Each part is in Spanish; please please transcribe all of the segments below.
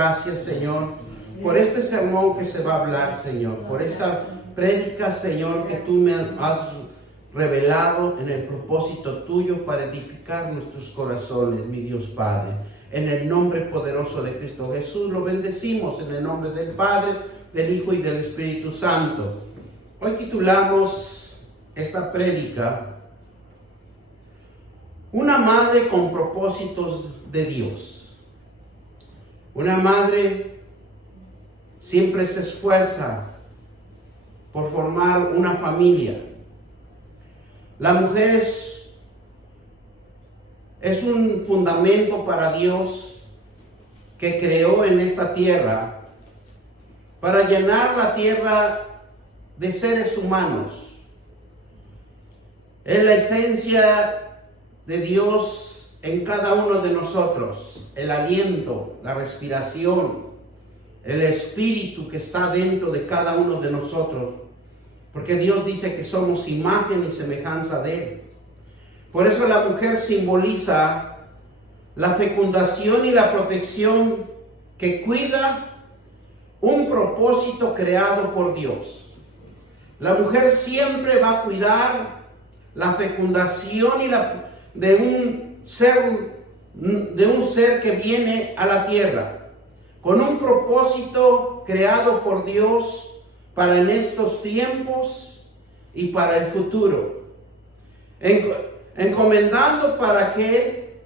Gracias, Señor, por este sermón que se va a hablar, Señor, por esta prédica, Señor, que tú me has revelado en el propósito tuyo para edificar nuestros corazones, mi Dios Padre. En el nombre poderoso de Cristo Jesús lo bendecimos en el nombre del Padre, del Hijo y del Espíritu Santo. Hoy titulamos esta prédica Una madre con propósitos de Dios. Una madre siempre se esfuerza por formar una familia. La mujer es un fundamento para Dios que creó en esta tierra para llenar la tierra de seres humanos. Es la esencia de Dios en cada uno de nosotros, el aliento, la respiración, el espíritu que está dentro de cada uno de nosotros, porque Dios dice que somos imagen y semejanza de Él. Por eso la mujer simboliza la fecundación y la protección que cuida un propósito creado por Dios. La mujer siempre va a cuidar la fecundación de un ser que viene a la tierra, con un propósito creado por Dios para en estos tiempos y para el futuro. Encomendando para que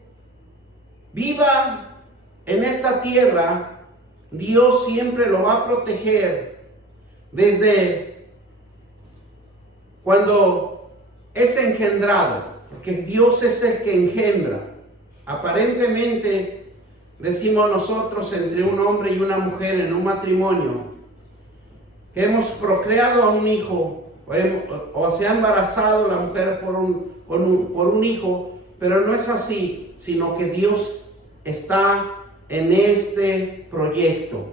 viva en esta tierra, Dios siempre lo va a proteger desde cuando es engendrado, porque Dios es el que engendra. Aparentemente, decimos nosotros, entre un hombre y una mujer en un matrimonio, que hemos procreado a un hijo, o se ha embarazado la mujer por un hijo, pero no es así, sino que Dios está en este proyecto.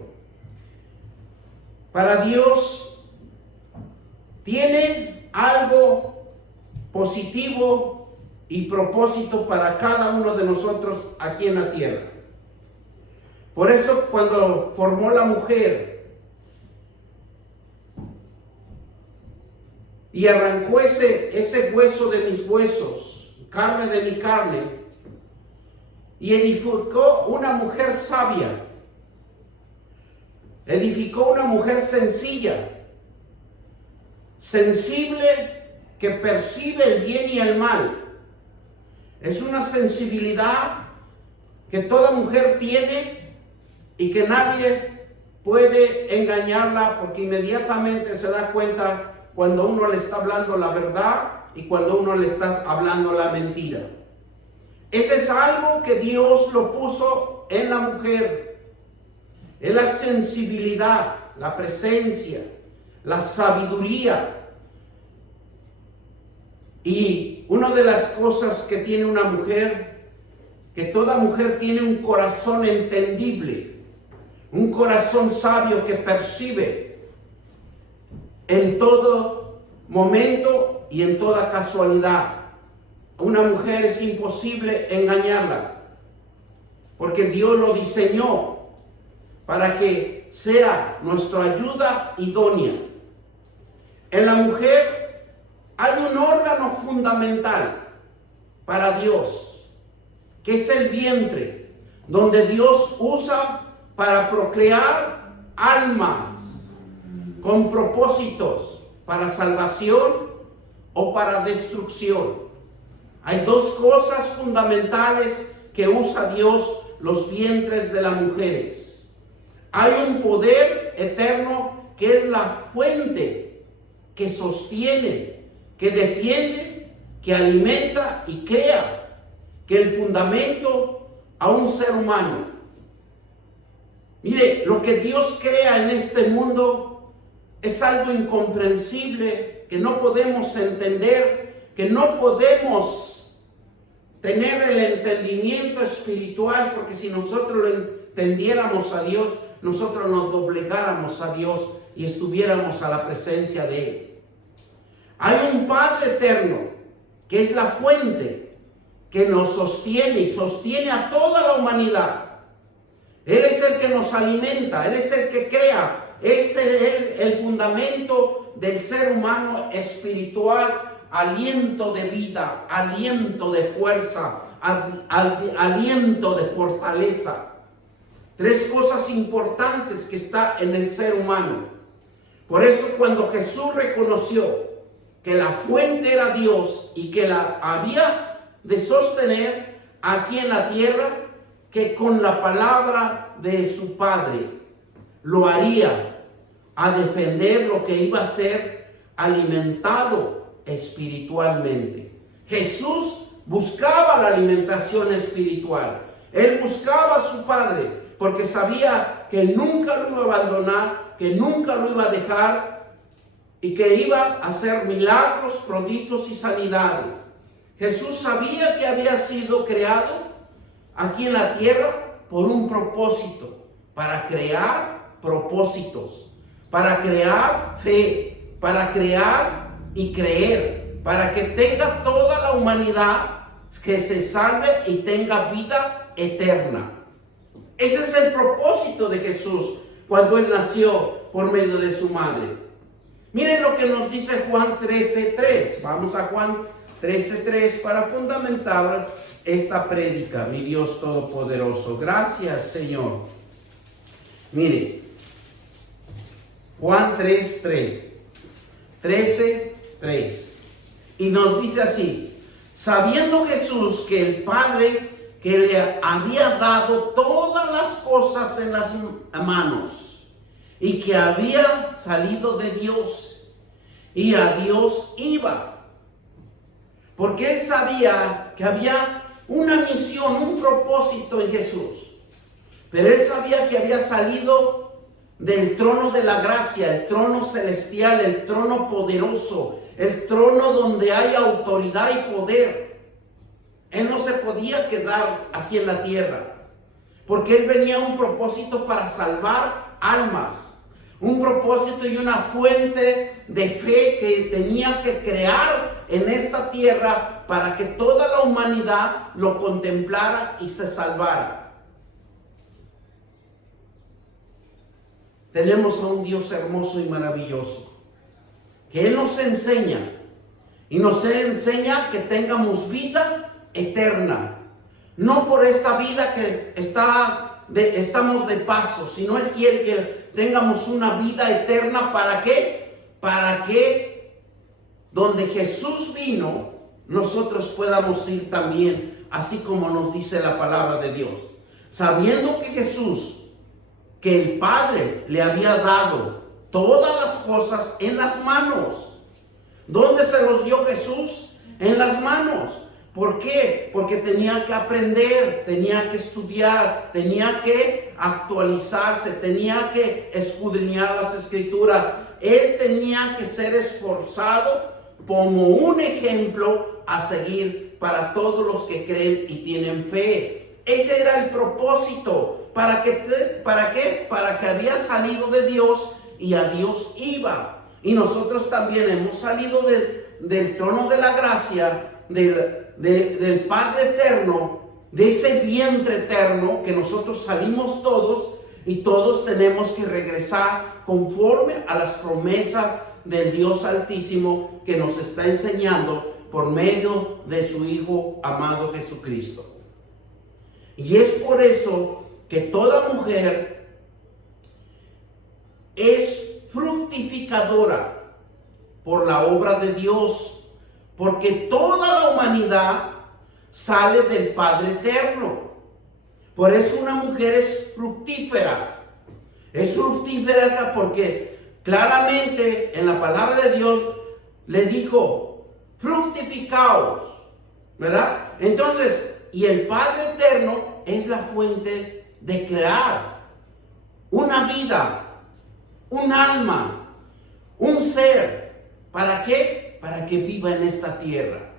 Para Dios tiene algo positivo y propósito para cada uno de nosotros aquí en la tierra. Por eso cuando formó la mujer y arrancó ese hueso de mis huesos, carne de mi carne, y edificó una mujer sabia, edificó una mujer sencilla, sensible, que percibe el bien y el mal. Es una sensibilidad que toda mujer tiene y que nadie puede engañarla, porque inmediatamente se da cuenta cuando uno le está hablando la verdad y cuando uno le está hablando la mentira. Ese es algo que Dios lo puso en la mujer. Es la sensibilidad, la presencia, la sabiduría. Y una de las cosas que tiene una mujer, que toda mujer tiene un corazón entendible, un corazón sabio que percibe en todo momento y en toda casualidad. Una mujer es imposible engañarla, porque Dios lo diseñó para que sea nuestra ayuda idónea. En la mujer hay un órgano fundamental para Dios, que es el vientre, donde Dios usa para procrear almas con propósitos para salvación o para destrucción. Hay dos cosas fundamentales que usa Dios los vientres de las mujeres. Hay un poder eterno que es la fuente que sostiene, que defiende, que alimenta y crea, que el fundamento a un ser humano. Mire, lo que Dios crea en este mundo es algo incomprensible, que no podemos entender, que no podemos tener el entendimiento espiritual, porque si nosotros lo entendiéramos a Dios, nosotros nos doblegáramos a Dios y estuviéramos a la presencia de Él. Hay un Padre eterno, que es la fuente que nos sostiene y sostiene a toda la humanidad. Él es el que nos alimenta, Él es el que crea. Ese es el fundamento del ser humano espiritual: aliento de vida, aliento de fuerza, aliento de fortaleza. Tres cosas importantes que está en el ser humano. Por eso cuando Jesús reconoció que la fuente era Dios y que la había de sostener aquí en la tierra, que con la palabra de su Padre lo haría a defender lo que iba a ser alimentado espiritualmente. Jesús buscaba la alimentación espiritual. Él buscaba a su Padre porque sabía que nunca lo iba a abandonar, que nunca lo iba a dejar y que iba a hacer milagros, prodigios y sanidades. Jesús sabía que había sido creado aquí en la tierra por un propósito, para crear propósitos, para crear fe, para crear y creer, para que tenga toda la humanidad que se salve y tenga vida eterna. Ese es el propósito de Jesús cuando Él nació por medio de su madre. Miren lo que nos dice Juan 13:3. Vamos a Juan 13:3 para fundamentar esta prédica, mi Dios Todopoderoso. Gracias, Señor. Mire, Juan 13:3. Y nos dice así: sabiendo Jesús que el Padre que le había dado todas las cosas en las manos y que había salido de Dios y a Dios iba, porque Él sabía que había una misión, un propósito en Jesús, pero Él sabía que había salido del trono de la gracia, el trono celestial, el trono poderoso, el trono donde hay autoridad y poder. Él no se podía quedar aquí en la tierra, porque Él venía a un propósito para salvar almas, un propósito y una fuente de fe que tenía que crear en esta tierra para que toda la humanidad lo contemplara y se salvara. Tenemos a un Dios hermoso y maravilloso, que Él nos enseña, y nos enseña que tengamos vida eterna, no por esta vida que estamos de paso, sino Él quiere que tengamos una vida eterna. ¿Para qué? Para que donde Jesús vino, nosotros podamos ir también, así como nos dice la palabra de Dios, sabiendo que Jesús, que el Padre le había dado todas las cosas en las manos. ¿Dónde se los dio Jesús? En las manos. ¿Por qué? Porque tenía que aprender, tenía que estudiar, tenía que actualizarse, tenía que escudriñar las Escrituras. Él tenía que ser esforzado como un ejemplo a seguir para todos los que creen y tienen fe. Ese era el propósito. ¿Para qué? Para que había salido de Dios y a Dios iba. Y nosotros también hemos salido del trono de la gracia, del Padre eterno, de ese vientre eterno que nosotros salimos todos, y todos tenemos que regresar conforme a las promesas del Dios Altísimo que nos está enseñando por medio de su Hijo amado Jesucristo. Y es por eso que toda mujer es fructificadora por la obra de Dios, porque toda la humanidad sale del Padre eterno. Por eso una mujer es fructífera. Es fructífera porque claramente en la palabra de Dios le dijo: fructificaos, ¿verdad? Entonces, y el Padre eterno es la fuente de crear una vida, un alma, un ser. ¿Para qué? Para que viva en esta tierra,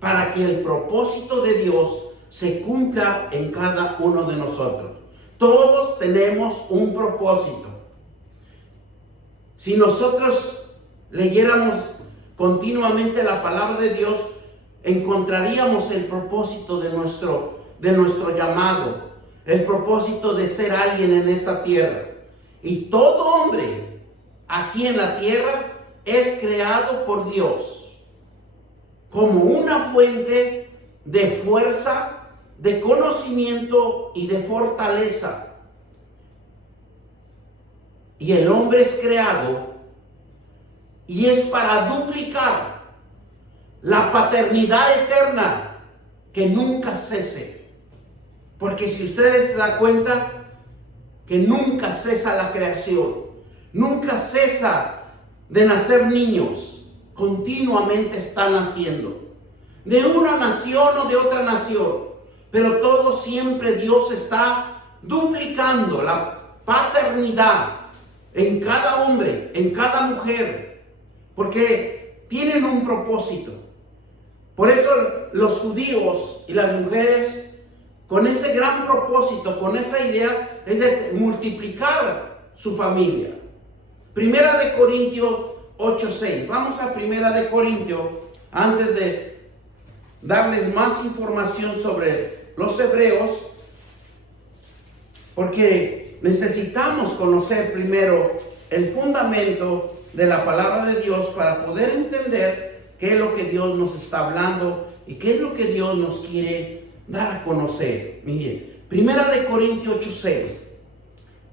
para que el propósito de Dios se cumpla en cada uno de nosotros. Todos tenemos un propósito. Si nosotros leyéramos continuamente la palabra de Dios, encontraríamos el propósito de nuestro llamado, el propósito de ser alguien en esta tierra. Y todo hombre aquí en la tierra es creado por Dios como una fuente de fuerza, de conocimiento y de fortaleza. Y el hombre es creado y es para duplicar la paternidad eterna que nunca cese. Porque si ustedes se dan cuenta que nunca cesa la creación, nunca cesa de nacer niños, continuamente están naciendo, de una nación o de otra nación, pero todo siempre Dios está duplicando la paternidad en cada hombre, en cada mujer, porque tienen un propósito. Por eso los judíos y las mujeres, con ese gran propósito, con esa idea, es de multiplicar su familia. Primera de Corintios 8:6. Vamos a Primera de Corintios, antes de darles más información sobre los hebreos, porque necesitamos conocer primero el fundamento de la palabra de Dios para poder entender qué es lo que Dios nos está hablando y qué es lo que Dios nos quiere dar a conocer. Miren, Primera de Corintios 8:6.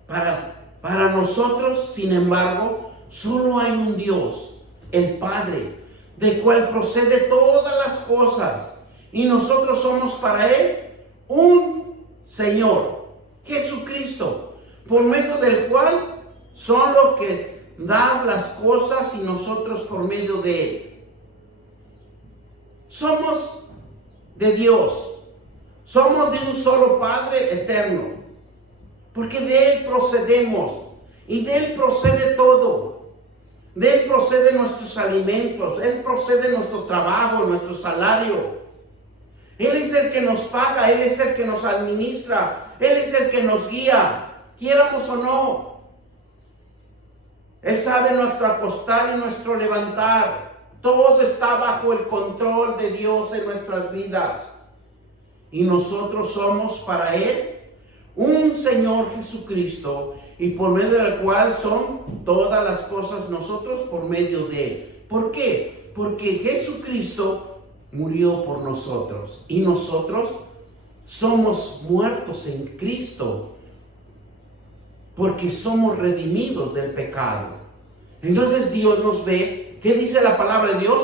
Para nosotros, sin embargo, solo hay un Dios, el Padre, del cual procede todas las cosas, y nosotros somos para Él un Señor, Jesucristo, por medio del cual son los que dan las cosas y nosotros por medio de Él. Somos de Dios. Somos de un solo Padre eterno, porque de Él procedemos y de Él procede todo. De Él proceden nuestros alimentos, Él procede nuestro trabajo, nuestro salario. Él es el que nos paga, Él es el que nos administra, Él es el que nos guía, quiéramos o no. Él sabe nuestro acostar y nuestro levantar. Todo está bajo el control de Dios en nuestras vidas. Y nosotros somos para Él un Señor Jesucristo, y por medio del cual son todas las cosas, nosotros por medio de Él. ¿Por qué? Porque Jesucristo murió por nosotros y nosotros somos muertos en Cristo porque somos redimidos del pecado. Entonces Dios nos ve. ¿Qué dice la palabra de Dios?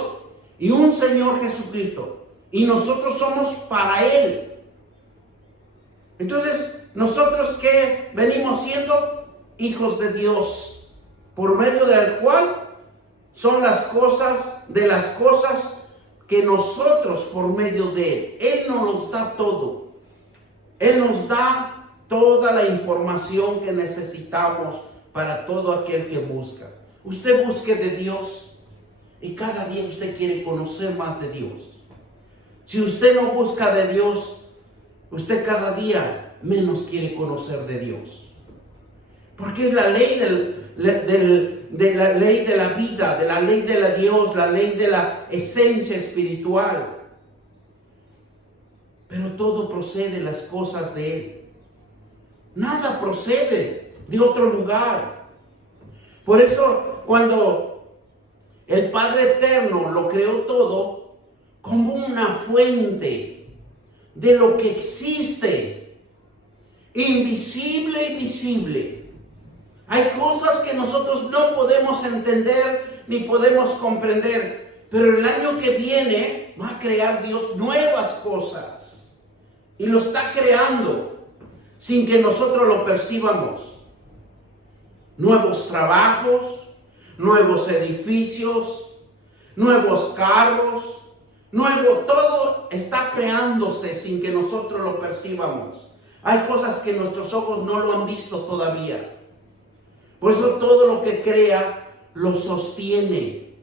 Y un Señor Jesucristo. Y nosotros somos para Él. Entonces, ¿nosotros qué venimos siendo? Hijos de Dios, por medio del cual son las cosas, de las cosas que nosotros por medio de Él. Él nos da todo. Él nos da toda la información que necesitamos para todo aquel que busca. Usted busque de Dios y cada día usted quiere conocer más de Dios. Si usted no busca de Dios, usted cada día menos quiere conocer de Dios. Porque es la ley de la ley de la vida, de la ley de la Dios, la ley de la esencia espiritual. Pero todo procede de las cosas de Él. Nada procede de otro lugar. Por eso, cuando el Padre Eterno lo creó todo como una fuente de lo que existe, invisible y visible. Hay cosas que nosotros no podemos entender ni podemos comprender, pero el año que viene va a crear Dios nuevas cosas y lo está creando sin que nosotros lo percibamos. Nuevos trabajos, nuevos edificios, nuevos carros, todo está creándose sin que nosotros lo percibamos. Hay cosas que nuestros ojos no lo han visto todavía. Por eso todo lo que crea lo sostiene.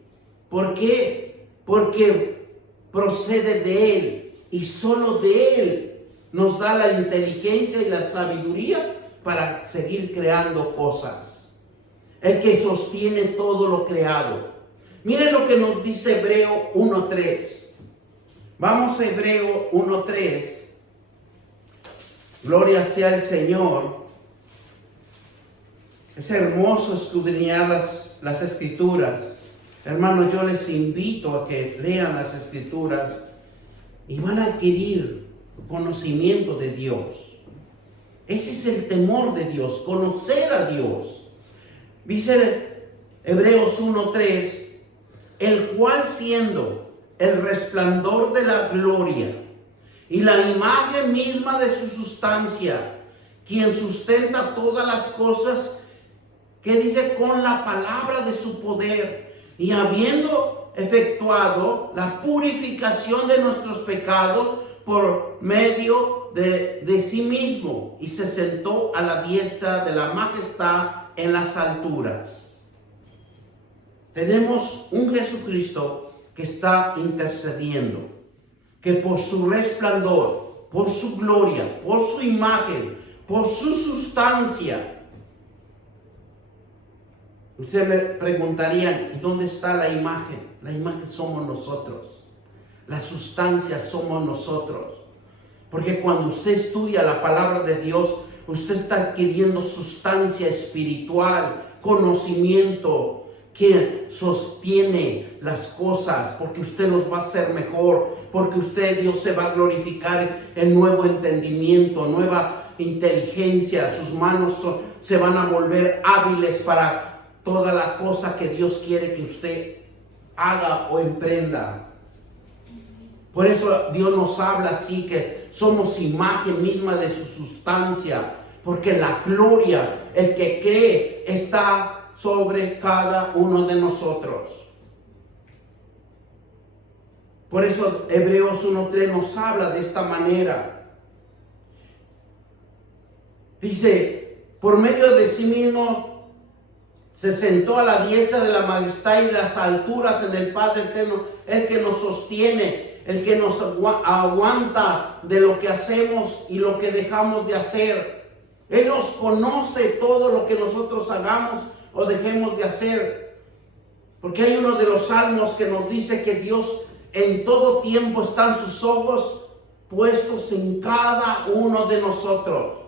¿Por qué? Porque procede de Él y solo de Él nos da la inteligencia y la sabiduría para seguir creando cosas. El que sostiene todo lo creado. Miren lo que nos dice Hebreo 1:3. Vamos a Hebreo 1:3. Gloria sea el Señor. Es hermoso escudriñar las Escrituras. Hermanos, yo les invito a que lean las Escrituras y van a adquirir conocimiento de Dios. Ese es el temor de Dios, conocer a Dios. Dice Hebreos 1:3, el cual siendo el resplandor de la gloria y la imagen misma de su sustancia, quien sustenta todas las cosas, que dice, con la palabra de su poder, y habiendo efectuado la purificación de nuestros pecados por medio de sí mismo, y se sentó a la diestra de la majestad en las alturas. Tenemos un Jesucristo que está intercediendo, que por su resplandor, por su gloria, por su imagen, por su sustancia. Usted me preguntaría, ¿y dónde está la imagen? La imagen somos nosotros. La sustancia somos nosotros. Porque cuando usted estudia la palabra de Dios, usted está adquiriendo sustancia espiritual, conocimiento que sostiene las cosas, porque usted los va a hacer mejor, porque Dios se va a glorificar en nuevo entendimiento, nueva inteligencia. Sus manos se van a volver hábiles para toda la cosa que Dios quiere que usted haga o emprenda. Por eso Dios nos habla así, que somos imagen misma de su sustancia, porque la gloria, el que cree, está sobre cada uno de nosotros. Por eso Hebreos 1:3 nos habla de esta manera. Dice, por medio de sí mismo se sentó a la diestra de la majestad y las alturas en el Padre eterno, el que nos sostiene, el que nos aguanta de lo que hacemos y lo que dejamos de hacer. Él nos conoce todo lo que nosotros hagamos o dejemos de hacer. Porque hay uno de los salmos que nos dice que Dios en todo tiempo están sus ojos puestos en cada uno de nosotros.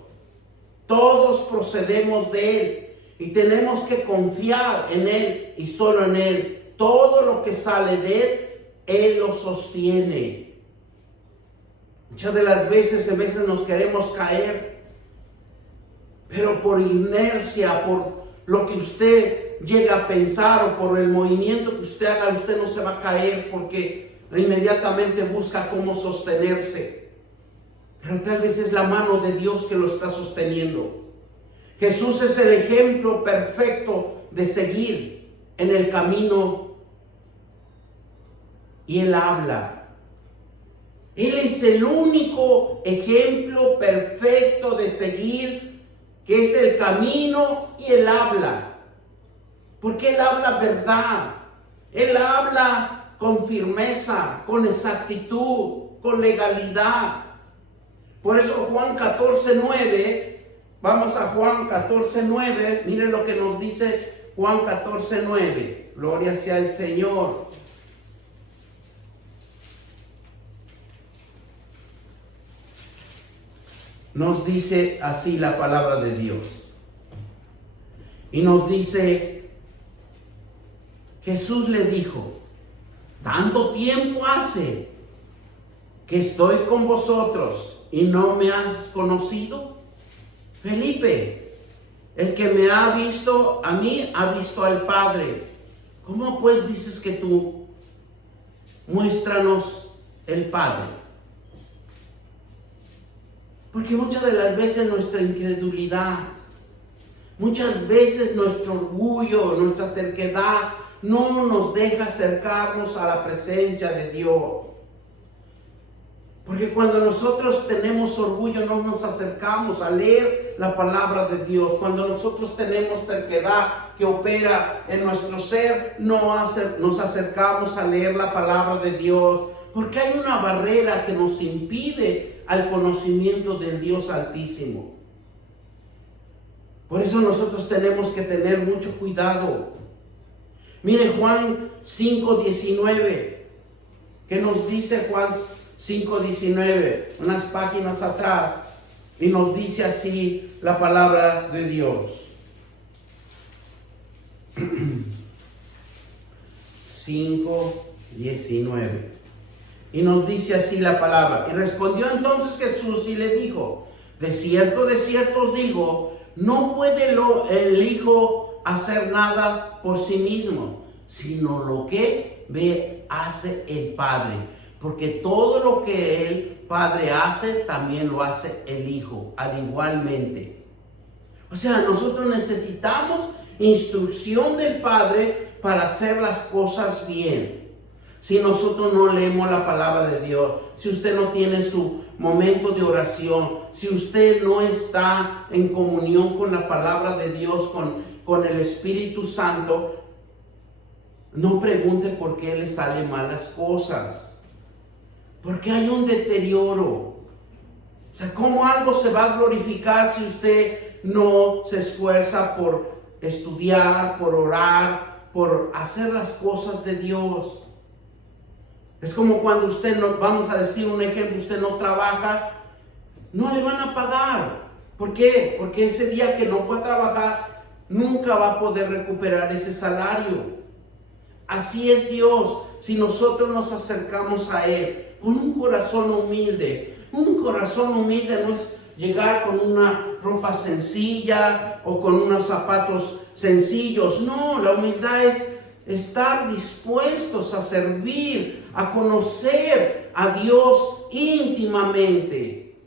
Todos procedemos de Él. Y tenemos que confiar en Él y solo en Él. Todo lo que sale de Él, Él lo sostiene. Muchas de las veces, nos queremos caer, pero por inercia, por lo que usted llega a pensar o por el movimiento que usted haga, usted no se va a caer porque inmediatamente busca cómo sostenerse. Pero tal vez es la mano de Dios que lo está sosteniendo. Jesús es el ejemplo perfecto de seguir en el camino y Él habla. Él es el único ejemplo perfecto de seguir, que es el camino y Él habla. Porque Él habla verdad. Él habla con firmeza, con exactitud, con legalidad. Por eso Juan 14:9. Vamos a Juan 14:9. Miren lo que nos dice Juan 14:9. Gloria sea el Señor. Nos dice así la palabra de Dios. Y nos dice, Jesús le dijo, tanto tiempo hace que estoy con vosotros y no me has conocido. Felipe, el que me ha visto a mí, ha visto al Padre. ¿Cómo pues dices que tú? Muéstranos el Padre. Porque muchas de las veces nuestra incredulidad, muchas veces nuestro orgullo, nuestra terquedad, no nos deja acercarnos a la presencia de Dios. Porque cuando nosotros tenemos orgullo no nos acercamos a leer la palabra de Dios. Cuando nosotros tenemos terquedad que opera en nuestro ser, no nos acercamos a leer la palabra de Dios. Porque hay una barrera que nos impide al conocimiento del Dios Altísimo. Por eso nosotros tenemos que tener mucho cuidado. Mire Juan 5:19. ¿Qué nos dice Juan 5:19, unas páginas atrás? Y nos dice así la palabra de Dios. 5:19. Y nos dice así la palabra. Y respondió entonces Jesús y le dijo: de cierto os digo, no puede el Hijo hacer nada por sí mismo, sino lo que ve hace el Padre. Porque todo lo que el Padre hace, también lo hace el Hijo, al igualmente. O sea, nosotros necesitamos instrucción del Padre para hacer las cosas bien. Si nosotros no leemos la palabra de Dios, si usted no tiene su momento de oración, si usted no está en comunión con la palabra de Dios, con el Espíritu Santo, no pregunte por qué le salen malas cosas. Porque hay un deterioro. O sea, ¿cómo algo se va a glorificar si usted no se esfuerza por estudiar, por orar, por hacer las cosas de Dios? Es como cuando usted, no, vamos a decir un ejemplo, usted no trabaja, no le van a pagar. ¿Por qué? Porque ese día que no fue a trabajar, nunca va a poder recuperar ese salario. Así es Dios. Si nosotros nos acercamos a Él con un corazón humilde no es llegar con una ropa sencilla o con unos zapatos sencillos. No, la humildad es estar dispuestos a servir, a conocer a Dios íntimamente.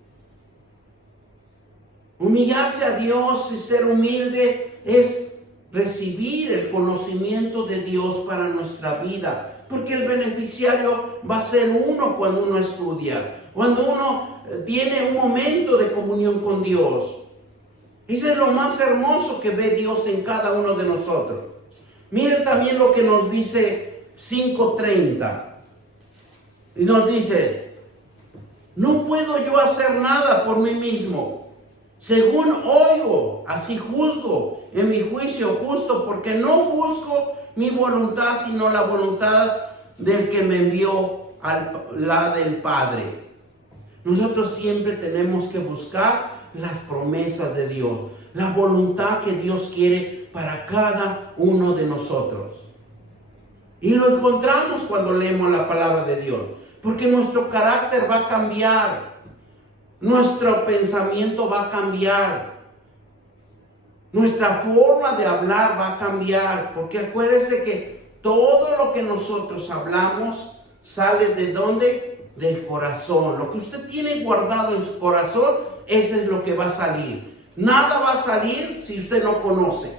Humillarse a Dios y ser humilde es recibir el conocimiento de Dios para nuestra vida. Porque el beneficiario va a ser uno cuando uno estudia, cuando uno tiene un momento de comunión con Dios. Eso es lo más hermoso que ve Dios en cada uno de nosotros. Miren también lo que nos dice 5:30. Y nos dice: no puedo yo hacer nada por mí mismo. Según oigo, así juzgo en mi juicio justo, porque no busco mi voluntad, sino la voluntad del que me envió, la del Padre. Nosotros siempre tenemos que buscar las promesas de Dios, la voluntad que Dios quiere para cada uno de nosotros. Y lo encontramos cuando leemos la palabra de Dios, porque nuestro carácter va a cambiar, nuestro pensamiento va a cambiar, nuestra forma de hablar va a cambiar, porque acuérdense que todo lo que nosotros hablamos sale ¿de dónde? Del corazón. Lo que usted tiene guardado en su corazón, eso es lo que va a salir. Nada va a salir si usted no conoce.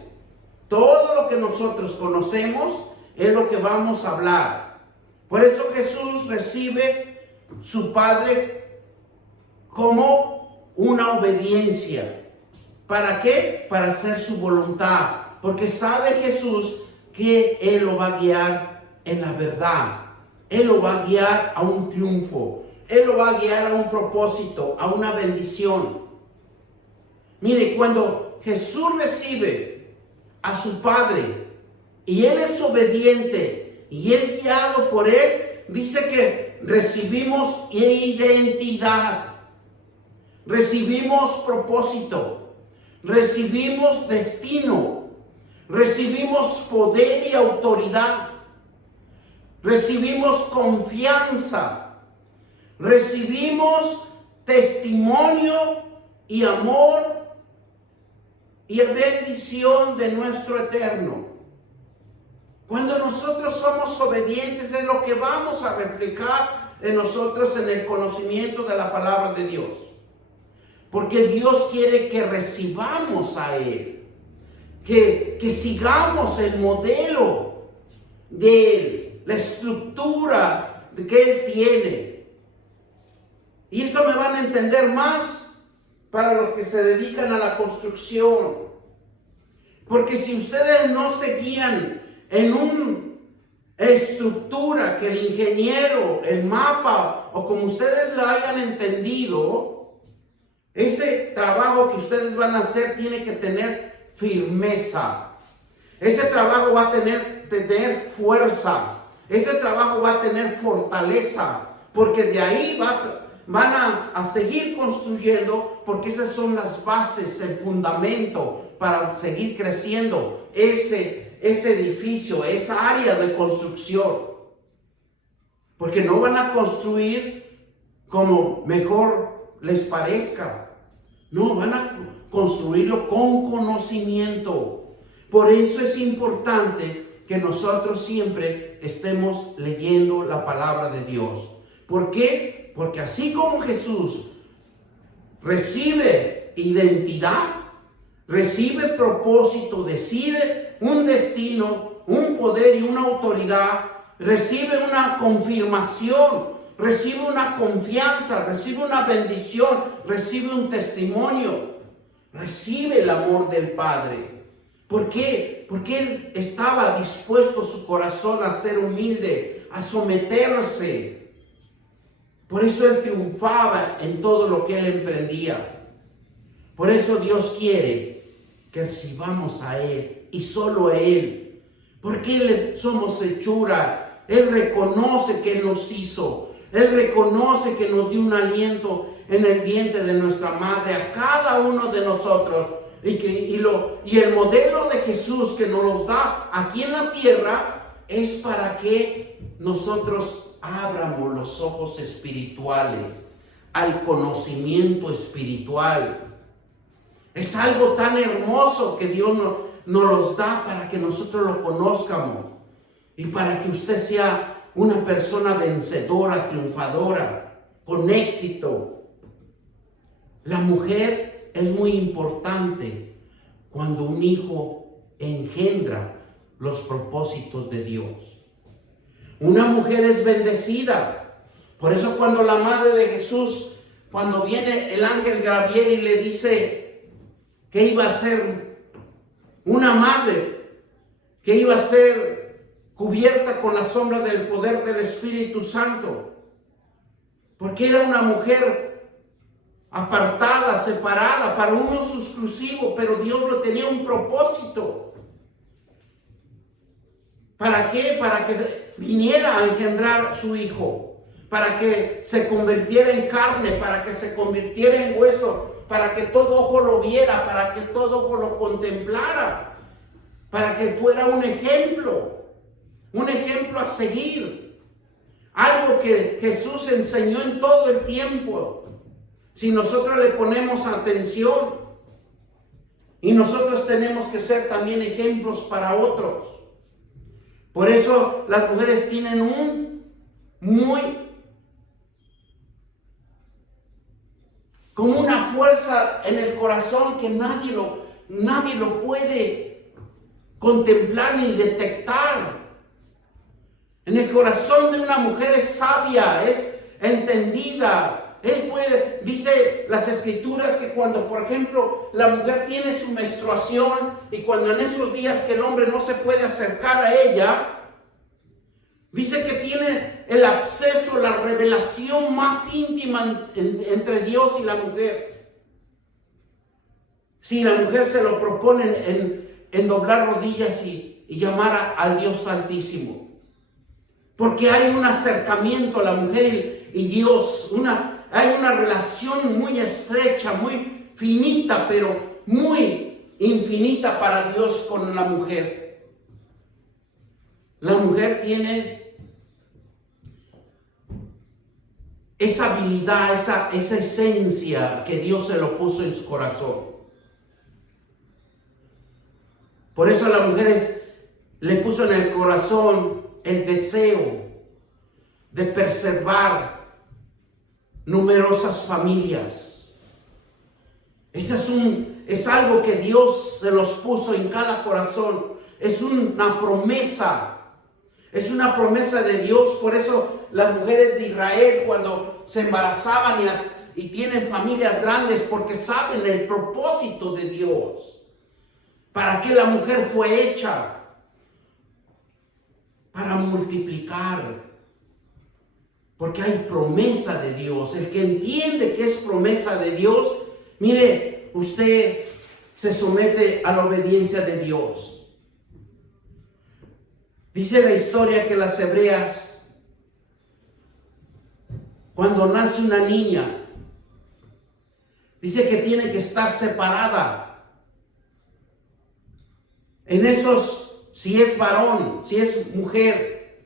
Todo lo que nosotros conocemos es lo que vamos a hablar. Por eso Jesús recibe su Padre como una obediencia. ¿Para qué? Para hacer su voluntad. Porque sabe Jesús que Él lo va a guiar en la verdad. Él lo va a guiar a un triunfo. Él lo va a guiar a un propósito, a una bendición. Mire, cuando Jesús recibe a su Padre y Él es obediente y es guiado por Él, dice que recibimos identidad, recibimos propósito, recibimos destino, recibimos poder y autoridad, recibimos confianza, recibimos testimonio y amor y bendición de nuestro Eterno. Cuando nosotros somos obedientes es lo que vamos a replicar en nosotros en el conocimiento de la palabra de Dios. Porque Dios quiere que recibamos a Él, que sigamos el modelo de Él, la estructura que Él tiene. Y esto me van a entender más para los que se dedican a la construcción. Porque si ustedes no se guían en una estructura que el ingeniero, el mapa o como ustedes lo hayan entendido, ese trabajo que ustedes van a hacer tiene que tener firmeza. Ese trabajo va a tener fuerza. Ese trabajo va a tener fortaleza. Porque de ahí van a seguir construyendo, porque esas son las bases, el fundamento para seguir creciendo ese edificio, esa área de construcción. Porque no van a construir como mejor les parezca. No, van a construirlo con conocimiento. Por eso es importante que nosotros siempre estemos leyendo la palabra de Dios. ¿Por qué? Porque así como Jesús recibe identidad, recibe propósito, decide un destino, un poder y una autoridad, recibe una confirmación, recibe una confianza, recibe una bendición, recibe un testimonio, recibe el amor del Padre. ¿Por qué? Porque Él estaba dispuesto su corazón a ser humilde, a someterse. Por eso Él triunfaba en todo lo que Él emprendía. Por eso Dios quiere que recibamos a Él y solo a Él. Porque Él somos hechura. Él reconoce que Él nos hizo. Él reconoce que nos dio un aliento en el vientre de nuestra madre a cada uno de nosotros. Y el modelo de Jesús que nos da aquí en la tierra es para que nosotros abramos los ojos espirituales al conocimiento espiritual. Es algo tan hermoso que Dios nos los da para que nosotros lo conozcamos y para que usted sea una persona vencedora, triunfadora, con éxito. La mujer es muy importante cuando un hijo engendra los propósitos de Dios. Una mujer es bendecida. Por eso cuando la madre de Jesús, cuando viene el ángel Gabriel y le dice que iba a ser una madre, que iba a ser cubierta con la sombra del poder del Espíritu Santo, porque era una mujer apartada, separada, para un uso exclusivo, pero Dios lo tenía un propósito. ¿Para qué? Para que viniera a engendrar su hijo, para que se convirtiera en carne, para que se convirtiera en hueso, para que todo ojo lo viera, para que todo ojo lo contemplara, para que fuera un ejemplo a seguir, algo que Jesús enseñó en todo el tiempo. Si nosotros le ponemos atención, y nosotros tenemos que ser también ejemplos para otros. Por eso las mujeres tienen como una fuerza en el corazón que nadie lo puede contemplar ni detectar. En el corazón de una mujer es sabia, es entendida. Dice las escrituras que cuando, por ejemplo, la mujer tiene su menstruación y cuando en esos días que el hombre no se puede acercar a ella, dice que tiene el acceso, la revelación más íntima entre Dios y la mujer. Si la mujer se lo propone en doblar rodillas y llamar al Dios Altísimo. Porque hay un acercamiento a la mujer y Dios, hay una relación muy estrecha, muy finita, pero muy infinita para Dios con la mujer. La mujer tiene esa habilidad, esa esencia que Dios se lo puso en su corazón. Por eso a las mujeres le puso en el corazón el deseo de preservar numerosas familias. Es algo que Dios se los puso en cada corazón. Es una promesa. Es una promesa de Dios. Por eso las mujeres de Israel, cuando se embarazaban y tienen familias grandes, porque saben el propósito de Dios. ¿Para qué la mujer fue hecha? Para multiplicar. Porque hay promesa de Dios. El que entiende que es promesa de Dios, mire, usted se somete a la obediencia de Dios. Dice la historia que las hebreas cuando nace una niña, dice que tiene que estar separada. En esos, si es varón, si es mujer,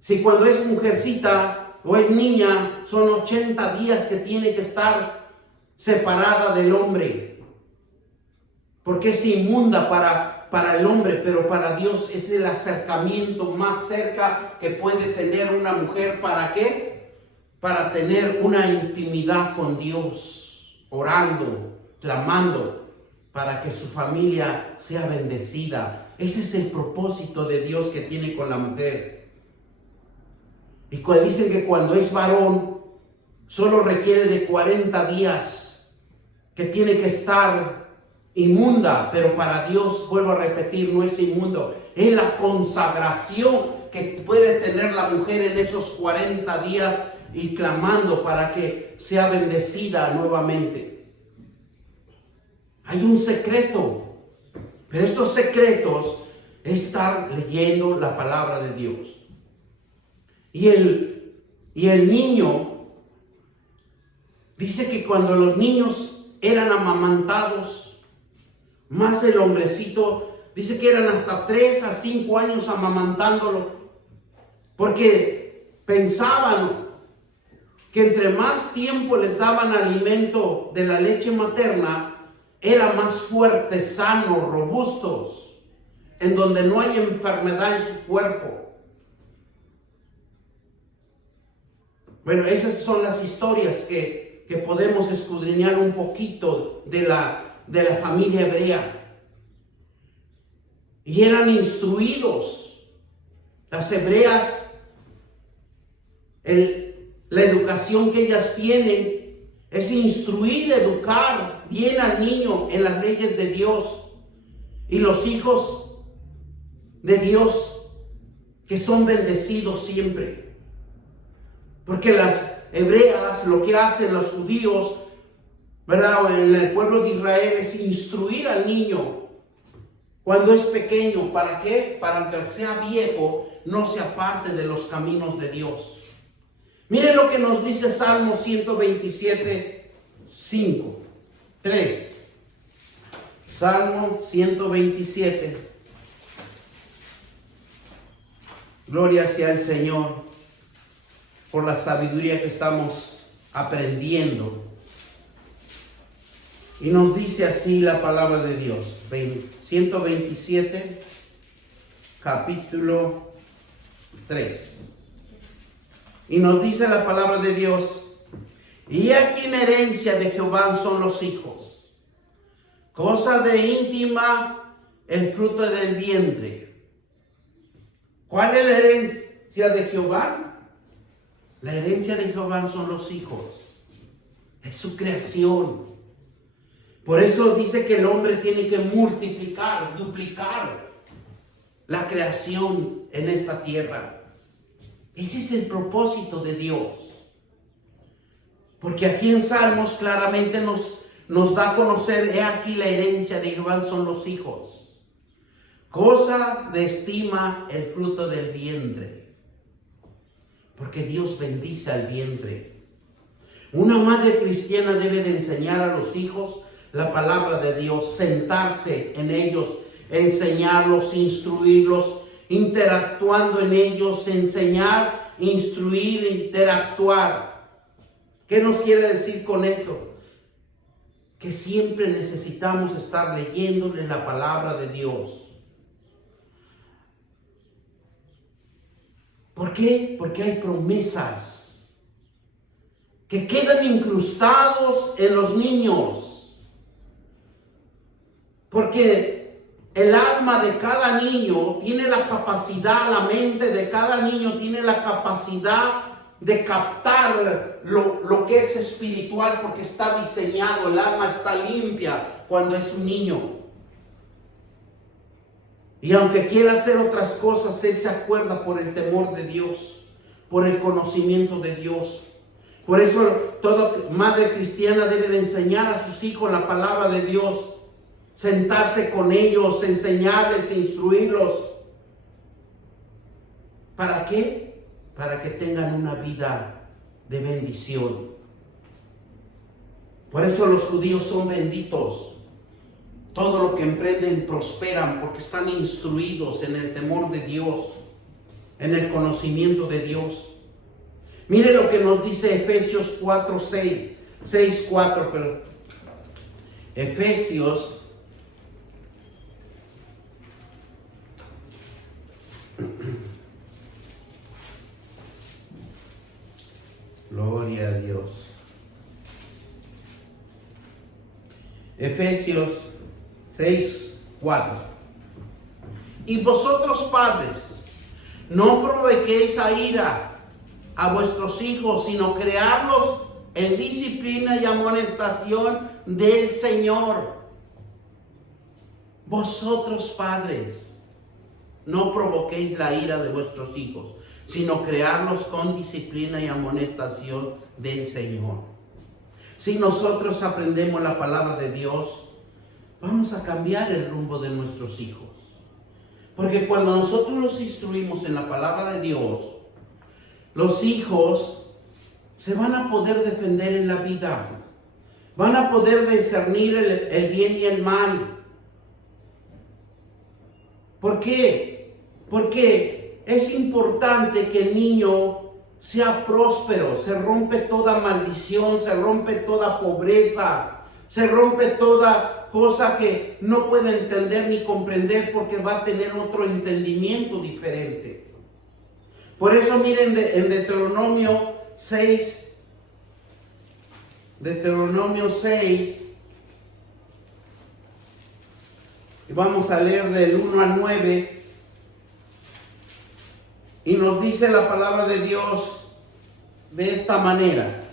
si cuando es mujercita o es niña, son 80 días que tiene que estar separada del hombre, porque es inmunda para el hombre, pero para Dios es el acercamiento más cerca que puede tener una mujer. ¿Para qué? Para tener una intimidad con Dios, orando, clamando, para que su familia sea bendecida. Ese es el propósito de Dios que tiene con la mujer. Y cuando dicen que cuando es varón, solo requiere de 40 días que tiene que estar inmunda, pero para Dios, vuelvo a repetir, no es inmundo. Es la consagración que puede tener la mujer en esos 40 días y clamando para que sea bendecida nuevamente. Hay un secreto, pero estos secretos es estar leyendo la palabra de Dios. Y el niño, dice que cuando los niños eran amamantados, más el hombrecito, dice que eran hasta 3 a 5 años amamantándolo, porque pensaban que entre más tiempo les daban alimento de la leche materna, era más fuertes, sanos, robustos, en donde no hay enfermedad en su cuerpo. Bueno, esas son las historias que podemos escudriñar un poquito de la familia hebrea. Y eran instruidos. Las hebreas, la educación que ellas tienen es instruir, educar bien al niño en las leyes de Dios. Y los hijos de Dios que son bendecidos siempre. Porque las hebreas, lo que hacen los judíos, ¿verdad?, en el pueblo de Israel, es instruir al niño cuando es pequeño. ¿Para qué? Para que sea viejo, no se aparte de los caminos de Dios. Miren lo que nos dice Salmo 127, 5, 3. Salmo 127. Gloria sea el Señor por la sabiduría que estamos aprendiendo. Y nos dice así la palabra de Dios. 127, capítulo 3. Y nos dice la palabra de Dios: y aquí en herencia de Jehová son los hijos, cosa de íntima el fruto del vientre. ¿Cuál es la herencia de Jehová? La herencia de Jehová son los hijos. Es su creación. Por eso dice que el hombre tiene que multiplicar, duplicar la creación en esta tierra. Ese es el propósito de Dios. Porque aquí en Salmos claramente nos da a conocer: he aquí la herencia de Jehová son los hijos, cosa de estima el fruto del vientre. Porque Dios bendice al vientre. Una madre cristiana debe de enseñar a los hijos la palabra de Dios, sentarse en ellos, enseñarlos, instruirlos, interactuando en ellos, enseñar, instruir, interactuar. ¿Qué nos quiere decir con esto? Que siempre necesitamos estar leyéndole la palabra de Dios. ¿Por qué? Porque hay promesas que quedan incrustados en los niños. Porque el alma de cada niño tiene la capacidad, la mente de cada niño tiene la capacidad de captar lo que es espiritual, porque está diseñado, el alma está limpia cuando es un niño. Y aunque quiera hacer otras cosas, él se acuerda por el temor de Dios, por el conocimiento de Dios. Por eso toda madre cristiana debe de enseñar a sus hijos la palabra de Dios, sentarse con ellos, enseñarles, instruirlos. ¿Para qué? para que tengan una vida de bendición. Por eso los judíos son benditos. Todo lo que emprenden prosperan porque están instruidos en el temor de Dios, en el conocimiento de Dios. Mire lo que nos dice Efesios 6:4, pero Efesios gloria a Dios. Efesios 6:4. Y vosotros padres, no provoquéis a ira a vuestros hijos, sino crearlos en disciplina y amonestación del Señor. Vosotros padres, no provoquéis la ira de vuestros hijos, sino crearlos con disciplina y amonestación del Señor. Si nosotros aprendemos la palabra de Dios, vamos a cambiar el rumbo de nuestros hijos. Porque cuando nosotros los instruimos en la palabra de Dios, los hijos se van a poder defender en la vida. Van a poder discernir el bien y el mal. ¿Por qué? Porque es importante que el niño sea próspero, se rompe toda maldición, se rompe toda pobreza, se rompe toda cosa que no puede entender ni comprender porque va a tener otro entendimiento diferente. Por eso miren en Deuteronomio 6, y vamos a leer del 1 al 9. Y nos dice la palabra de Dios de esta manera.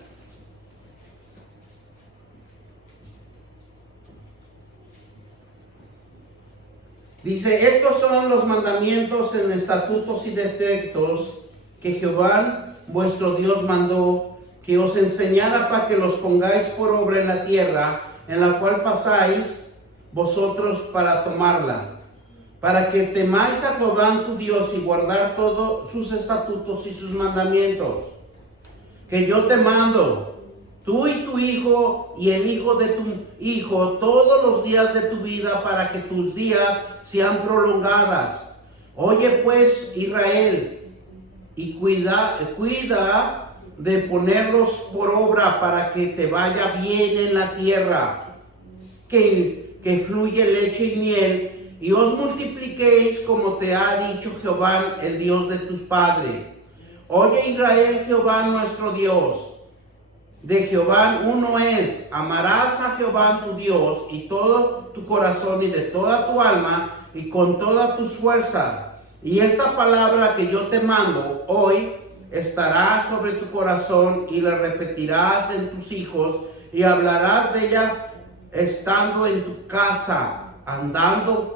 Dice, estos son los mandamientos, estatutos y decretos que Jehová vuestro Dios mandó, que os enseñara para que los pongáis por obra en la tierra, en la cual pasáis vosotros para tomarla. Para que temáis a Jehová tu Dios y guardar todos sus estatutos y sus mandamientos, que yo te mando, tú y tu hijo y el hijo de tu hijo, todos los días de tu vida, para que tus días sean prolongadas. Oye pues, Israel, y cuida de ponerlos por obra para que te vaya bien en la tierra, que fluye leche y miel, y os multipliquéis como te ha dicho Jehová, el Dios de tus padres. Oye Israel, Jehová nuestro Dios, de Jehová uno es. Amarás a Jehová tu Dios y todo tu corazón y de toda tu alma y con toda tu fuerza. Y esta palabra que yo te mando hoy estará sobre tu corazón y la repetirás en tus hijos y hablarás de ella estando en tu casa, andando.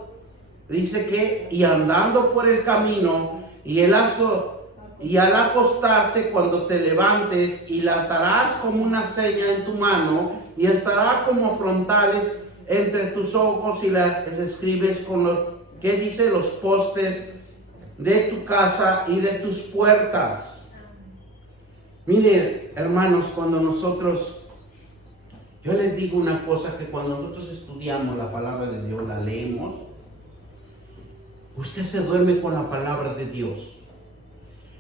Dice que, y andando por el camino, y al acostarse cuando te levantes, y la atarás como una seña en tu mano, y estará como frontales entre tus ojos, y la escribes con los postes de tu casa y de tus puertas. Miren, hermanos, yo les digo una cosa, que cuando nosotros estudiamos la palabra de Dios, la leemos, usted se duerme con la palabra de Dios.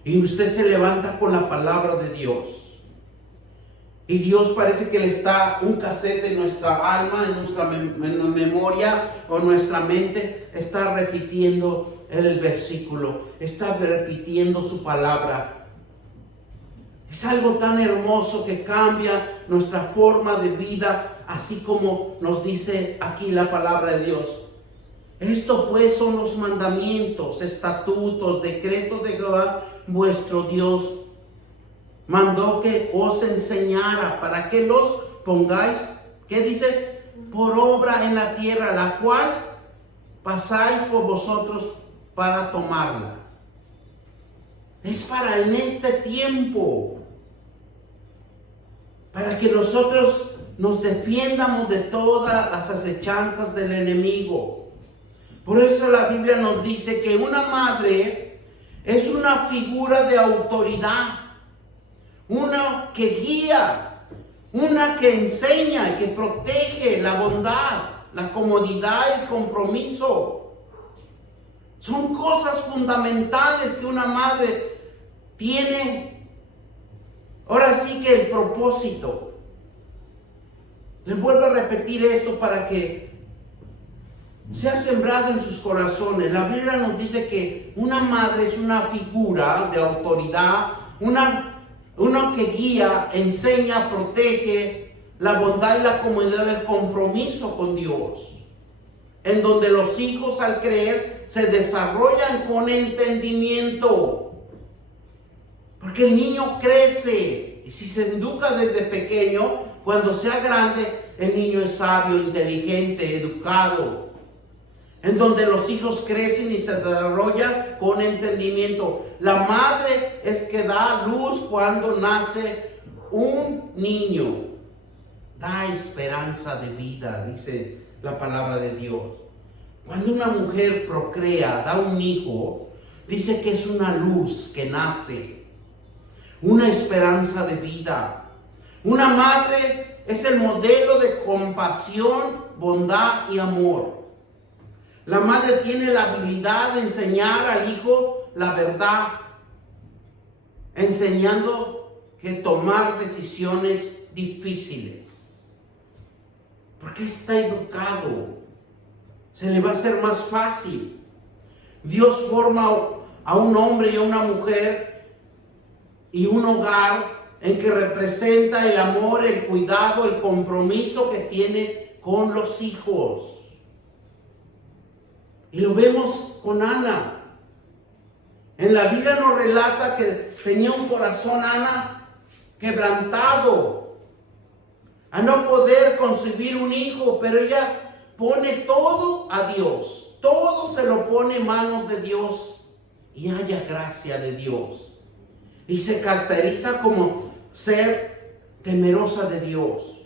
Y usted se levanta con la palabra de Dios. Y Dios parece que le está un cassette en nuestra alma, en nuestra memoria o nuestra mente, está repitiendo el versículo, está repitiendo su palabra. Es algo tan hermoso que cambia nuestra forma de vida, así como nos dice aquí la palabra de Dios. Esto pues son los mandamientos, estatutos, decretos de Jehová vuestro Dios. Mandó que os enseñara para que los pongáis, ¿qué dice? Por obra en la tierra, la cual pasáis por vosotros para tomarla. Es para en este tiempo, para que nosotros nos defiendamos de todas las acechanzas del enemigo. Por eso la Biblia nos dice que una madre es una figura de autoridad, una que guía, una que enseña y que protege la bondad, la comodidad y el compromiso. Son cosas fundamentales que una madre tiene. Ahora sí que el propósito. Les vuelvo a repetir esto para que sea sembrado en sus corazones. La Biblia nos dice que una madre es una figura de autoridad, una que guía, enseña, protege la bondad y la comodidad del compromiso con Dios, en donde los hijos al creer se desarrollan con entendimiento, porque el niño crece y si se educa desde pequeño, cuando sea grande el niño es sabio, inteligente, educado, en donde los hijos crecen y se desarrollan con entendimiento. La madre es que da luz cuando nace un niño, da esperanza de vida, dice la palabra de Dios. Cuando una mujer procrea, da un hijo, dice que es una luz que nace, una esperanza de vida. Una madre es el modelo de compasión, bondad y amor. La madre tiene la habilidad de enseñar al hijo la verdad, enseñando que tomar decisiones difíciles. Porque está educado, se le va a hacer más fácil. Dios forma a un hombre y a una mujer y un hogar en que representa el amor, el cuidado, el compromiso que tiene con los hijos. Y lo vemos con Ana. En la Biblia nos relata que tenía un corazón Ana quebrantado, a no poder concebir un hijo, pero ella pone todo a Dios, todo se lo pone en manos de Dios y haya gracia de Dios. Y se caracteriza como ser temerosa de Dios,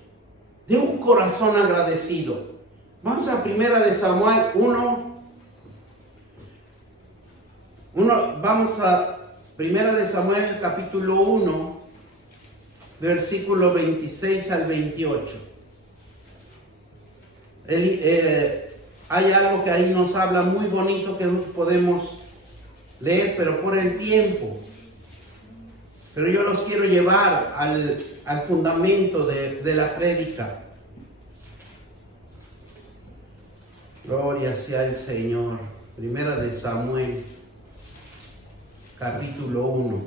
de un corazón agradecido. Vamos a 1 de Samuel 1. Vamos a 1 de Samuel capítulo 1, versículo 26 al 28. Hay algo que ahí nos habla muy bonito que no podemos leer, pero por el tiempo. Pero yo los quiero llevar al fundamento de la prédica. Gloria sea el Señor. 1 de Samuel capítulo 1.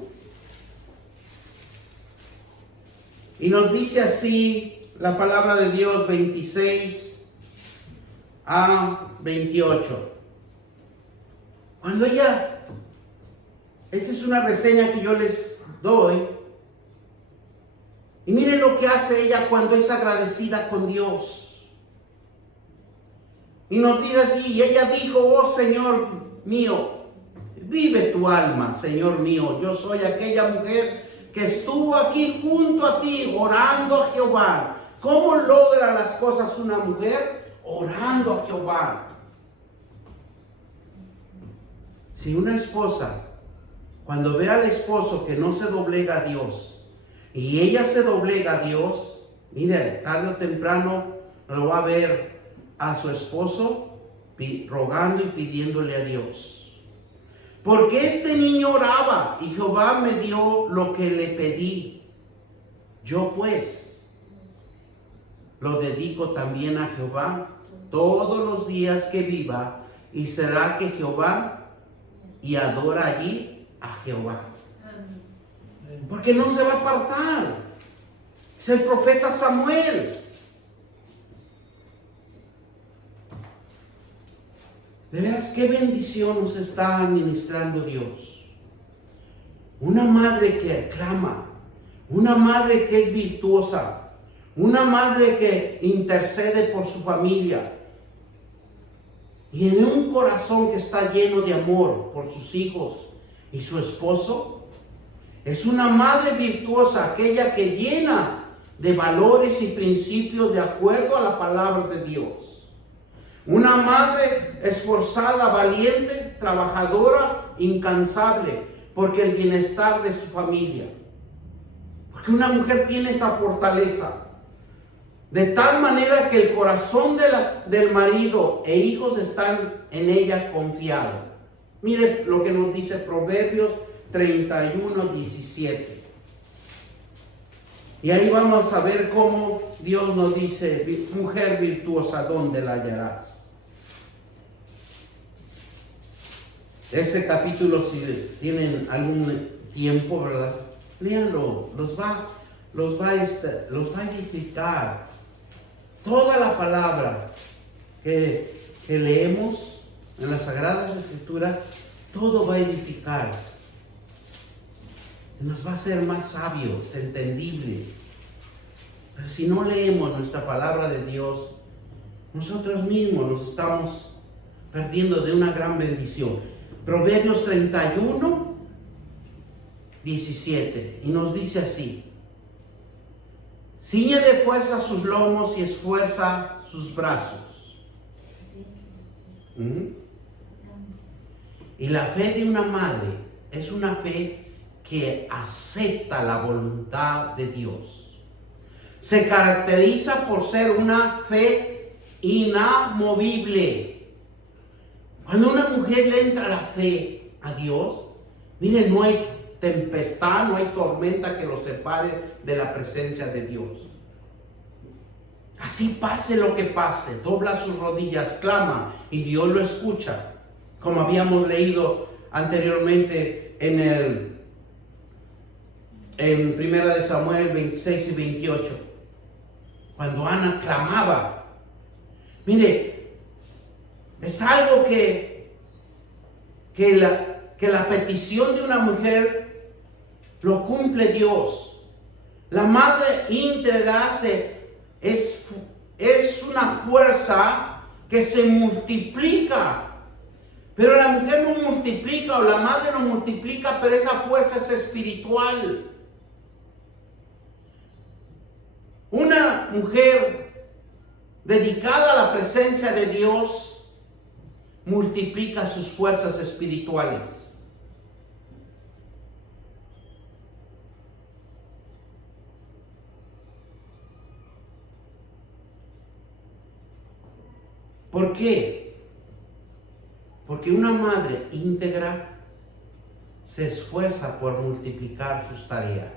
Y nos dice así la palabra de Dios, 26 a 28. Cuando esta es una reseña que yo les doy, y miren lo que hace ella cuando es agradecida con Dios. Y nos dice así, y ella dijo: oh Señor mío, vive tu alma, Señor mío. Yo soy aquella mujer que estuvo aquí junto a ti orando a Jehová. ¿Cómo logra las cosas una mujer? Orando a Jehová. Si una esposa, cuando ve al esposo que no se doblega a Dios y ella se doblega a Dios, mire, tarde o temprano lo va a ver a su esposo rogando y pidiéndole a Dios. Porque este niño oraba y Jehová me dio lo que le pedí. Yo pues lo dedico también a Jehová todos los días que viva, y será que Jehová y adora allí a Jehová. Porque no se va a apartar. Es el profeta Samuel. De veras, qué bendición nos está administrando Dios. Una madre que clama, una madre que es virtuosa, una madre que intercede por su familia, y en un corazón que está lleno de amor por sus hijos y su esposo. Es una madre virtuosa, aquella que llena de valores y principios de acuerdo a la palabra de Dios. Una madre esforzada, valiente, trabajadora, incansable porque el bienestar de su familia. Porque una mujer tiene esa fortaleza. De tal manera que el corazón del marido e hijos están en ella confiados. Mire lo que nos dice Proverbios 31:17. Y ahí vamos a ver cómo Dios nos dice: mujer virtuosa, ¿dónde la hallarás? Ese capítulo, si tienen algún tiempo, ¿verdad? Léanlo, los va a edificar. Toda la palabra que leemos en las Sagradas Escrituras, todo va a edificar. Nos va a hacer más sabios, entendibles. Pero si no leemos nuestra palabra de Dios, nosotros mismos nos estamos perdiendo de una gran bendición. Proverbios 31:17, y nos dice así: ciñe de fuerza sus lomos y esfuerza sus brazos. Y la fe de una madre es una fe que acepta la voluntad de Dios. Se caracteriza por ser una fe inamovible. Cuando una mujer le entra la fe a Dios, miren, no hay tempestad, no hay tormenta que lo separe de la presencia de Dios. Así pase lo que pase, dobla sus rodillas, clama y Dios lo escucha, como habíamos leído anteriormente en 1 de Samuel 26 y 28, cuando Ana clamaba. Mire, es algo que la petición de una mujer lo cumple Dios. La madre íntegra es una fuerza que se multiplica. Pero la mujer no multiplica, o la madre no multiplica, pero esa fuerza es espiritual. Una mujer dedicada a la presencia de Dios multiplica sus fuerzas espirituales. ¿Por qué? Porque una madre íntegra se esfuerza por multiplicar sus tareas.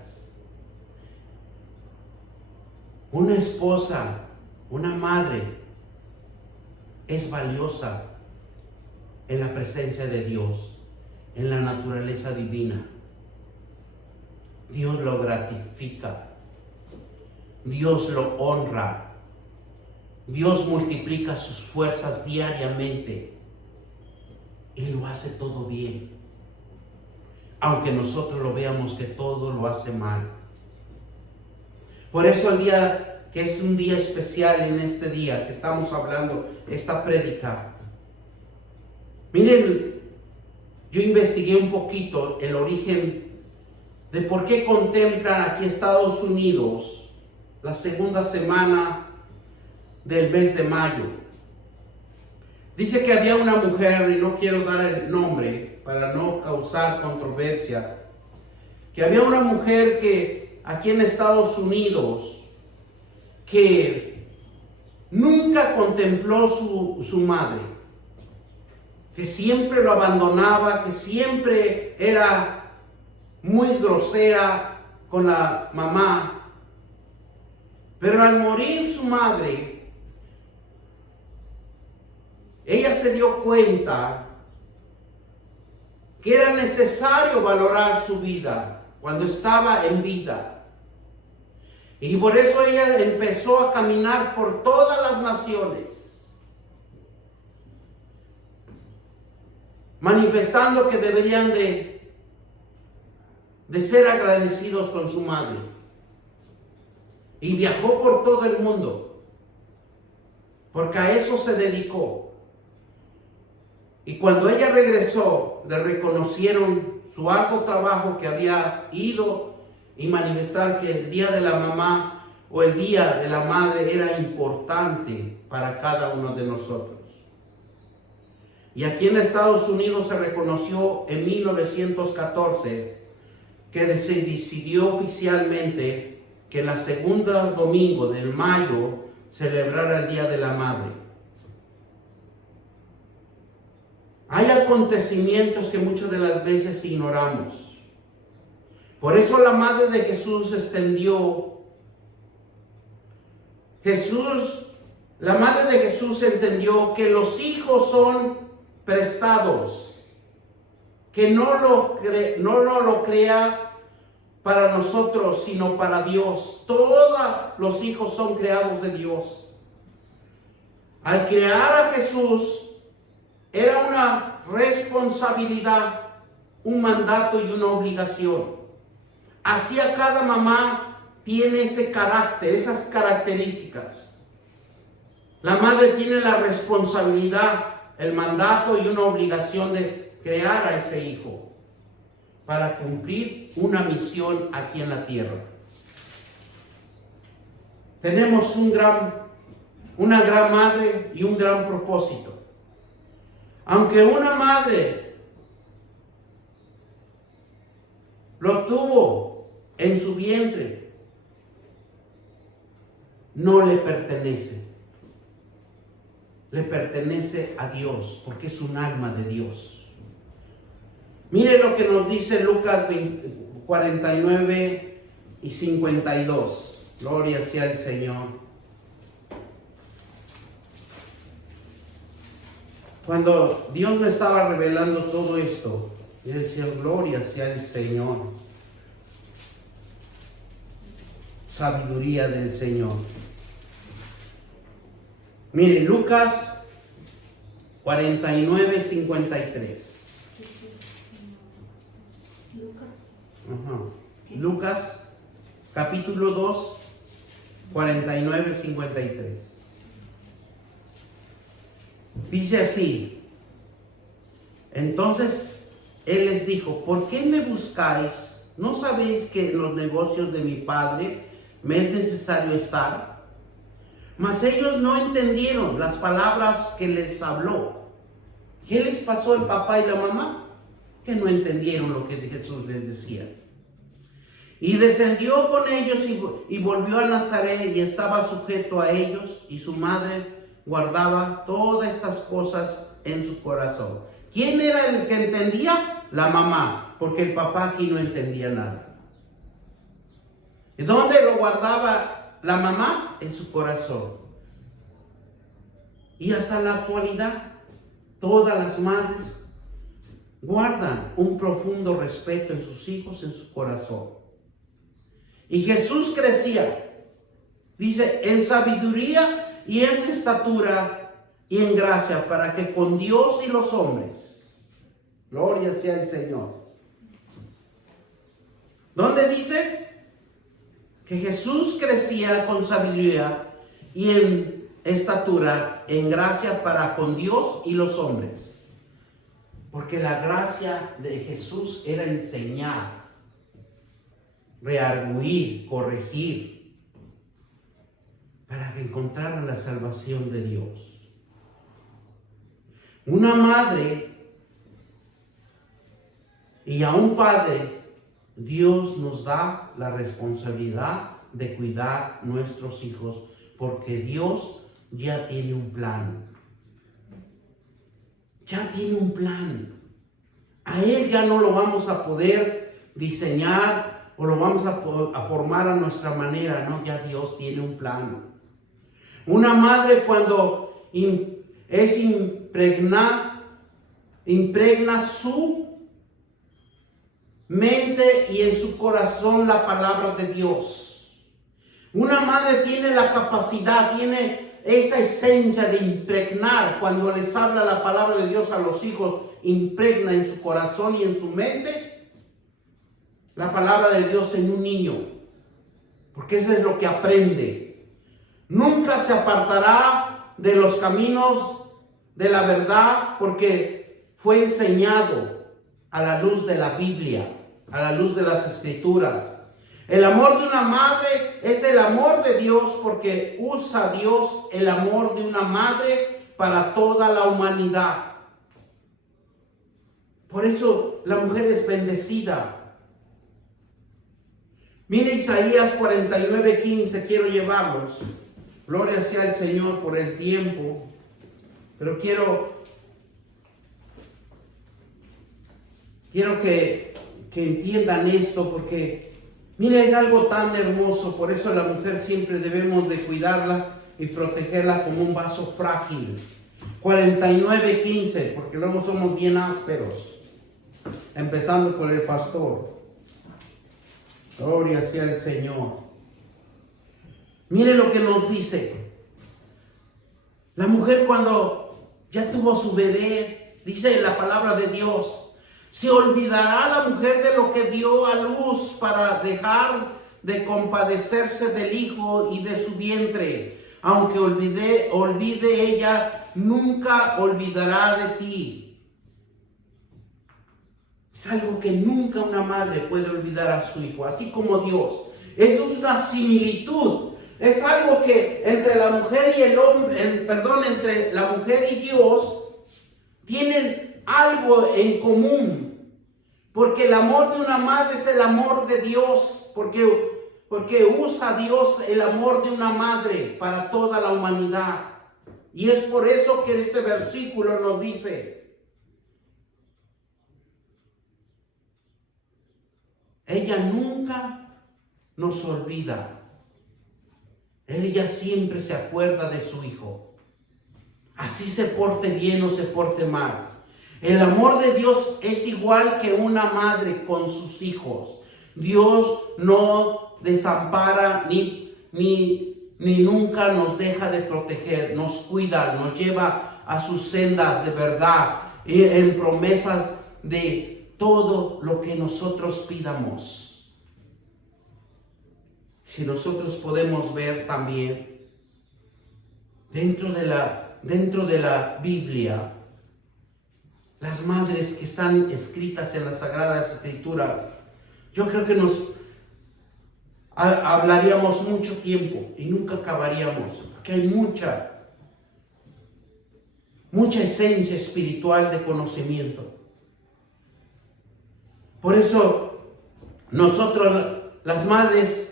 Una esposa, una madre, es valiosa en la presencia de Dios, en la naturaleza divina. Dios lo gratifica, Dios lo honra, Dios multiplica sus fuerzas diariamente y lo hace todo bien, aunque nosotros lo veamos que todo lo hace mal. Por eso el día que es un día especial, en este día que estamos hablando, esta prédica, miren, yo investigué un poquito el origen de por qué contemplan aquí Estados Unidos la segunda semana del mes de mayo. Dice que había una mujer, y no quiero dar el nombre para no causar controversia, que había una mujer que aquí en Estados Unidos que nunca contempló su madre, que siempre lo abandonaba, que siempre era muy grosera con la mamá. Pero al morir su madre, ella se dio cuenta que era necesario valorar su vida cuando estaba en vida. Y por eso ella empezó a caminar por todas las naciones, manifestando que deberían de ser agradecidos con su madre. Y viajó por todo el mundo, porque a eso se dedicó. Y cuando ella regresó, le reconocieron su arduo trabajo que había ido y manifestar que el día de la mamá o el día de la madre era importante para cada uno de nosotros. Y aquí en Estados Unidos se reconoció en 1914 que se decidió oficialmente que la segunda domingo de mayo celebrara el Día de la Madre. Hay acontecimientos que muchas de las veces ignoramos. Por eso la Madre de Jesús la Madre de Jesús entendió que los hijos son prestados, que no lo crea para nosotros, sino para Dios. Todos los hijos son creados de Dios. Al crear a Jesús, era una responsabilidad, un mandato y una obligación. Así a cada mamá tiene ese carácter, esas características. La madre tiene la responsabilidad, el mandato y una obligación de crear a ese hijo para cumplir una misión aquí en la tierra. Tenemos una gran madre y un gran propósito. Aunque una madre lo tuvo en su vientre, no le pertenece. Le pertenece a Dios, porque es un alma de Dios. Mire lo que nos dice Lucas 49 y 52. Gloria sea el Señor. Cuando Dios me estaba revelando todo esto, yo decía, gloria sea el Señor. Sabiduría del Señor. Mire, Lucas 49, 53. Lucas, capítulo 2, 49, 53. Dice así: entonces él les dijo, ¿por qué me buscáis? ¿No sabéis que en los negocios de mi padre me es necesario estar? Mas ellos no entendieron las palabras que les habló. ¿Qué les pasó al papá y la mamá? Que no entendieron lo que Jesús les decía. Y descendió con ellos y volvió a Nazaret y estaba sujeto a ellos, y su madre guardaba todas estas cosas en su corazón. ¿Quién era el que entendía? La mamá, porque el papá aquí no entendía nada. ¿Y dónde lo guardaba la mamá? En su corazón. Y hasta la actualidad, todas las madres guardan un profundo respeto en sus hijos, en su corazón. Y Jesús crecía, dice, en sabiduría y en estatura y en gracia, para que con Dios y los hombres, gloria sea el Señor. ¿Dónde dice? Que Jesús crecía con sabiduría y en estatura, en gracia para con Dios y los hombres. Porque la gracia de Jesús era enseñar, rearguir, corregir, para que encontraran la salvación de Dios. Una madre y a un padre, Dios nos da la responsabilidad de cuidar nuestros hijos, porque Dios ya tiene un plan. Ya tiene un plan. A Él ya no lo vamos a poder diseñar o lo vamos a formar a nuestra manera. No, ya Dios tiene un plan. Una madre cuando impregna su mente y en su corazón la palabra de Dios. Una madre tiene la capacidad, tiene esa esencia de impregnar. Cuando les habla la palabra de Dios a los hijos, impregna en su corazón y en su mente la palabra de Dios en un niño, porque eso es lo que aprende. Nunca se apartará de los caminos de la verdad, porque fue enseñado a la luz de la Biblia, a la luz de las Escrituras. El amor de una madre es el amor de Dios, porque usa Dios el amor de una madre para toda la humanidad. Por eso la mujer es bendecida. Mire Isaías 49:15, quiero llevarlos. Gloria sea al Señor por el tiempo. Pero quiero que entiendan esto, porque mire, es algo tan hermoso. Por eso la mujer siempre debemos de cuidarla y protegerla como un vaso frágil. 49:15, porque luego somos bien ásperos. Empezando por el pastor. Gloria sea al Señor. Mire lo que nos dice. La mujer cuando ya tuvo su bebé, dice la palabra de Dios, se olvidará la mujer de lo que dio a luz para dejar de compadecerse del hijo y de su vientre. Aunque olvide ella, nunca olvidará de ti. Es algo que nunca una madre puede olvidar a su hijo, así como Dios. Eso es una similitud. Es algo que entre la mujer y el hombre, entre la mujer y Dios, tienen algo en común. Porque el amor de una madre es el amor de Dios. Porque usa Dios el amor de una madre para toda la humanidad. Y es por eso que este versículo nos dice: ella nunca nos olvida. Ella siempre se acuerda de su hijo. Así se porte bien o se porte mal. El amor de Dios es igual que una madre con sus hijos. Dios no desampara ni nunca nos deja de proteger. Nos cuida, nos lleva a sus sendas de verdad, en promesas de todo lo que nosotros pidamos. Si nosotros podemos ver también dentro de la Biblia, las madres que están escritas en las Sagradas Escrituras, yo creo que nos hablaríamos mucho tiempo y nunca acabaríamos, porque hay mucha esencia espiritual de conocimiento. Por eso nosotros, las madres,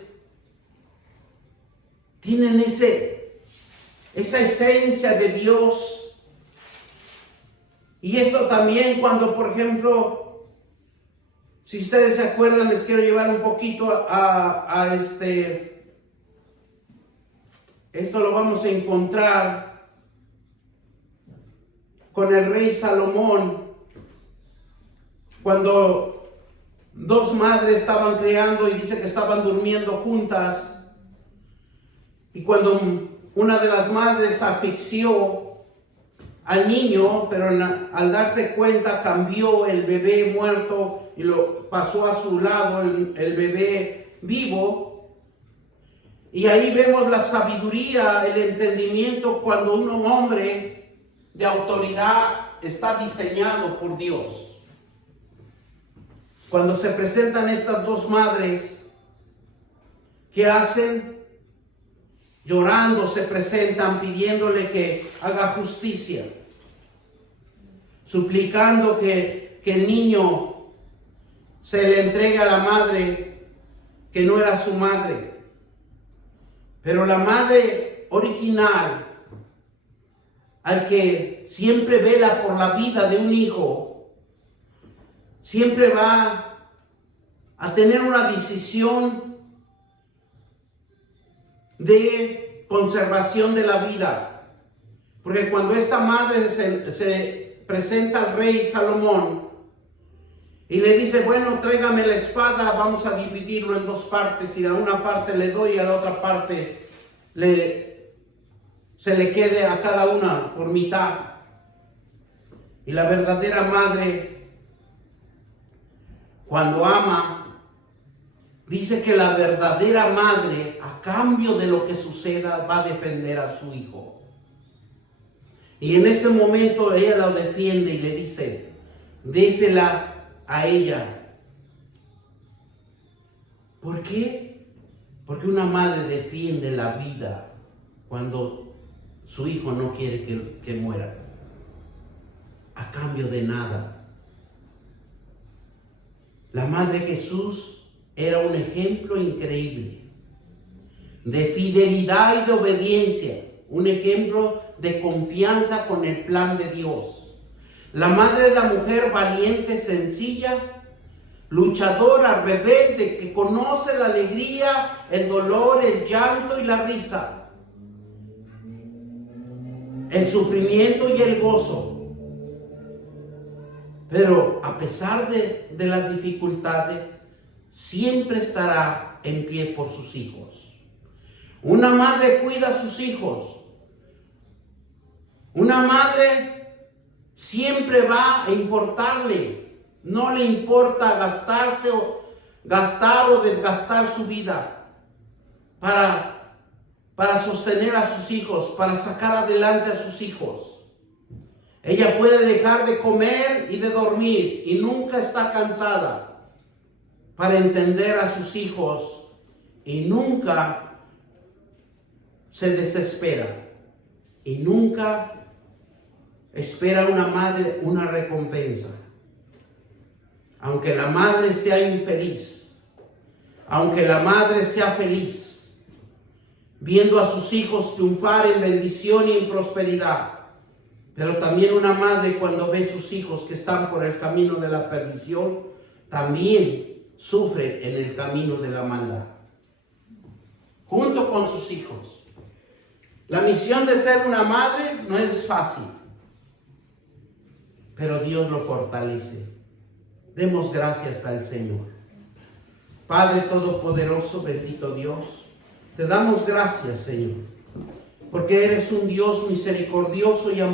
tienen esa esencia de Dios. Y esto también cuando, por ejemplo, si ustedes se acuerdan, les quiero llevar un poquito esto lo vamos a encontrar con el rey Salomón, cuando dos madres estaban criando y dice que estaban durmiendo juntas. Y cuando una de las madres asfixió al niño, pero al darse cuenta cambió el bebé muerto y lo pasó a su lado el bebé vivo. Y ahí vemos la sabiduría, el entendimiento cuando un hombre de autoridad está diseñado por Dios. Cuando se presentan estas dos madres, ¿qué hacen? Llorando se presentan pidiéndole que haga justicia, suplicando que el niño se le entregue a la madre que no era su madre. Pero la madre original, al que siempre vela por la vida de un hijo, siempre va a tener una decisión de conservación de la vida. Porque cuando esta madre se presenta al rey Salomón y le dice: bueno, tráigame la espada, vamos a dividirlo en dos partes, y a una parte le doy y a la otra parte se le quede a cada una por mitad. Y la verdadera madre, cuando ama, dice que la verdadera madre, a cambio de lo que suceda, va a defender a su hijo. Y en ese momento ella lo defiende y le dice: désela a ella. ¿Por qué? Porque una madre defiende la vida cuando su hijo no quiere que muera, a cambio de nada. La Madre Jesús era un ejemplo increíble de fidelidad y de obediencia, un ejemplo de confianza con el plan de Dios. La madre es la mujer valiente, sencilla, luchadora, rebelde, que conoce la alegría, el dolor, el llanto y la risa, el sufrimiento y el gozo. Pero a pesar de las dificultades, siempre estará en pie por sus hijos. Una madre cuida a sus hijos. Una madre siempre va a importarle. No le importa gastar o desgastar su vida para sostener a sus hijos, para sacar adelante a sus hijos. Ella puede dejar de comer y de dormir y nunca está cansada para entender a sus hijos y nunca se desespera y nunca espera una madre una recompensa. Aunque la madre sea infeliz, aunque la madre sea feliz, viendo a sus hijos triunfar en bendición y en prosperidad, pero también una madre cuando ve a sus hijos que están por el camino de la perdición, también sufre en el camino de la maldad, junto con sus hijos. La misión de ser una madre no es fácil, pero Dios lo fortalece. Demos gracias al Señor. Padre Todopoderoso, bendito Dios, te damos gracias, Señor, porque eres un Dios misericordioso y amoroso.